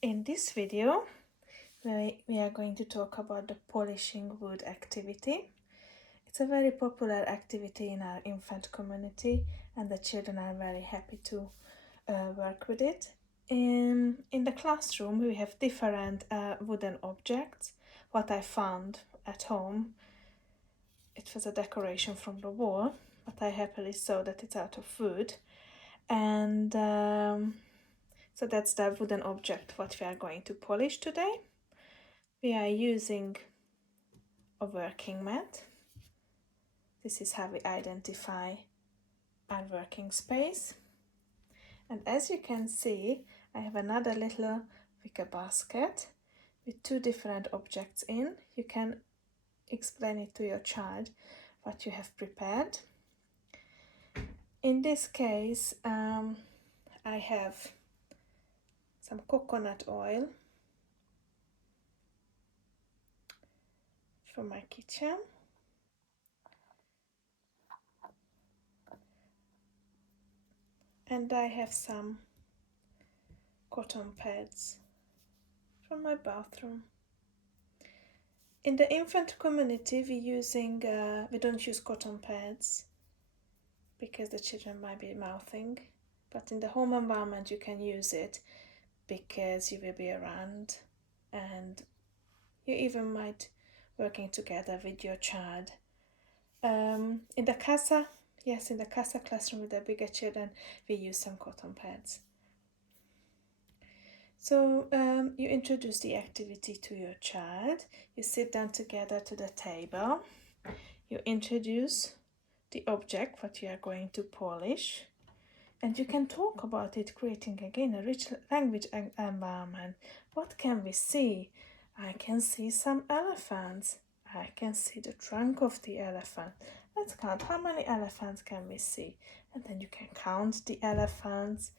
In this video, we are going to talk about the polishing wood activity. It's a very popular activity in our infant community, and the children are very happy to work with it. In the classroom, we have different wooden objects. What I found at home, it was a decoration from the wall, but I happily saw that it's out of wood. And so that's the wooden object what we are going to polish today. We are using a working mat. This is how we identify our working space. And as you can see, I have another little wicker basket with two different objects in. You can explain it to your child what you have prepared. In this case, I have some coconut oil from my kitchen. And I have some cotton pads from my bathroom. In the infant community, we don't use cotton pads because the children might be mouthing, but in the home environment you can use it because you will be around and you even might working together with your child. In the casa classroom with the bigger children, we use some cotton pads. So you introduce the activity to your child, you sit down together to the table, you introduce the object what you are going to polish, and you can talk about it, creating again a rich language environment. What can we see? I can see some elephants. I can see the trunk of the elephant. Let's count how many elephants can we see. And then you can count the elephants.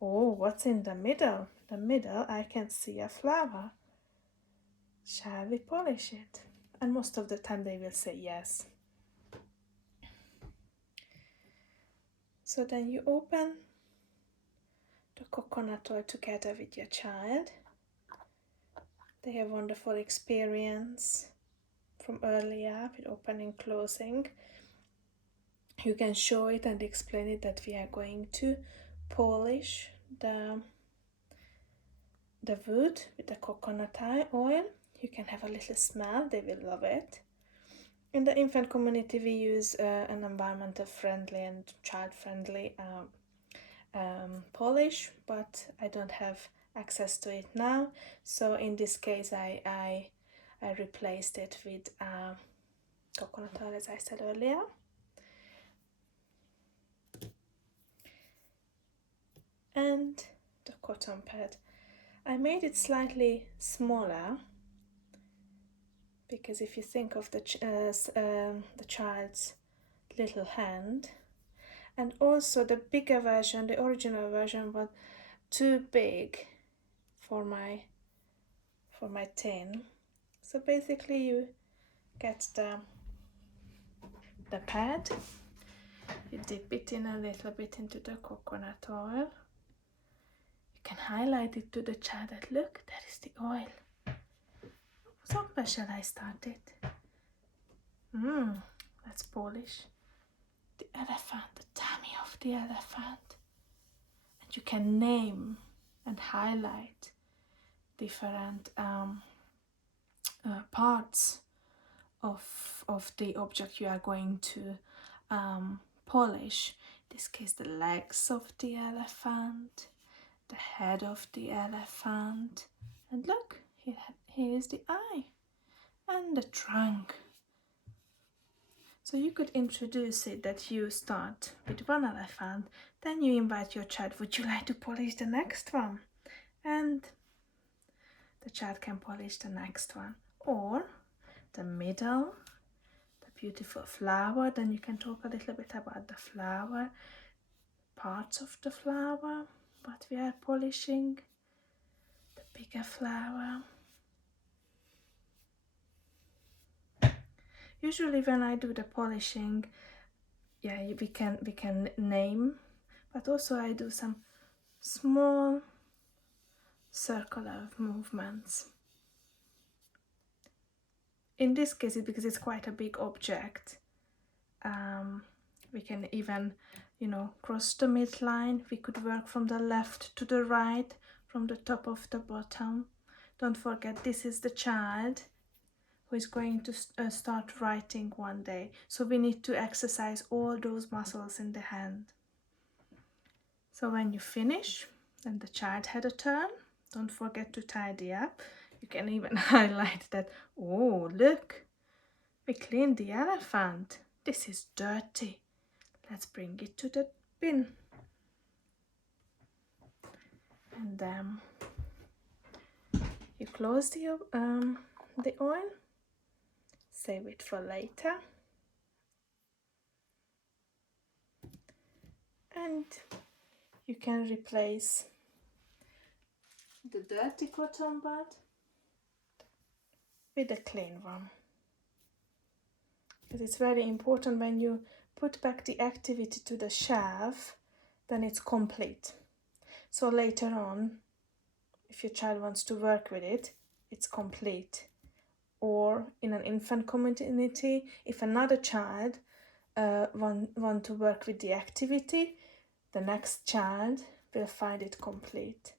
Oh, what's in the middle? The middle, I can see a flower. Shall we polish it? And most of the time they will say yes. So then you open the coconut oil together with your child. They have wonderful experience from earlier with opening, closing. You can show it and explain it that we are going to polish the wood with the coconut oil. You can have a little smell, they will love it. In the infant community, we use an environmental friendly and child friendly polish, but I don't have access to it now, so in this case I replaced it with coconut oil, as I said earlier. And the cotton pad, I made it slightly smaller because if you think of the child's little hand, and also the bigger version, the original version, was too big for my tin. So basically you get the pad, you dip it in a little bit into the coconut oil. You can highlight it to the child that look, there is the oil. So where shall I start it? Let's polish the elephant, the tummy of the elephant. And you can name and highlight different parts of the object you are going to polish. In this case, the legs of the elephant, the head of the elephant, and look, here is the eye and the trunk. So you could introduce it that you start with one elephant, then you invite your child, would you like to polish the next one? And the child can polish the next one. Or the middle, the beautiful flower, then you can talk a little bit about the flower, parts of the flower, what we are polishing, the bigger flower. Usually when I do the polishing, we can name, but also I do some small circular movements. In this case, because it's quite a big object, we can even, cross the midline. We could work from the left to the right, from the top of the bottom. Don't forget, this is the child who is going to start writing one day. So we need to exercise all those muscles in the hand. So when you finish and the child had a turn, don't forget to tidy up. You can even highlight that, oh, look, we cleaned the elephant. This is dirty. Let's bring it to the bin. And then you close the oil, save it for later. And you can replace the dirty cotton bud with a clean one. Because it's very important when you put back the activity to the shelf, then it's complete. So later on, if your child wants to work with it, it's complete. Or in an infant community, if another child want to work with the activity, the next child will find it complete.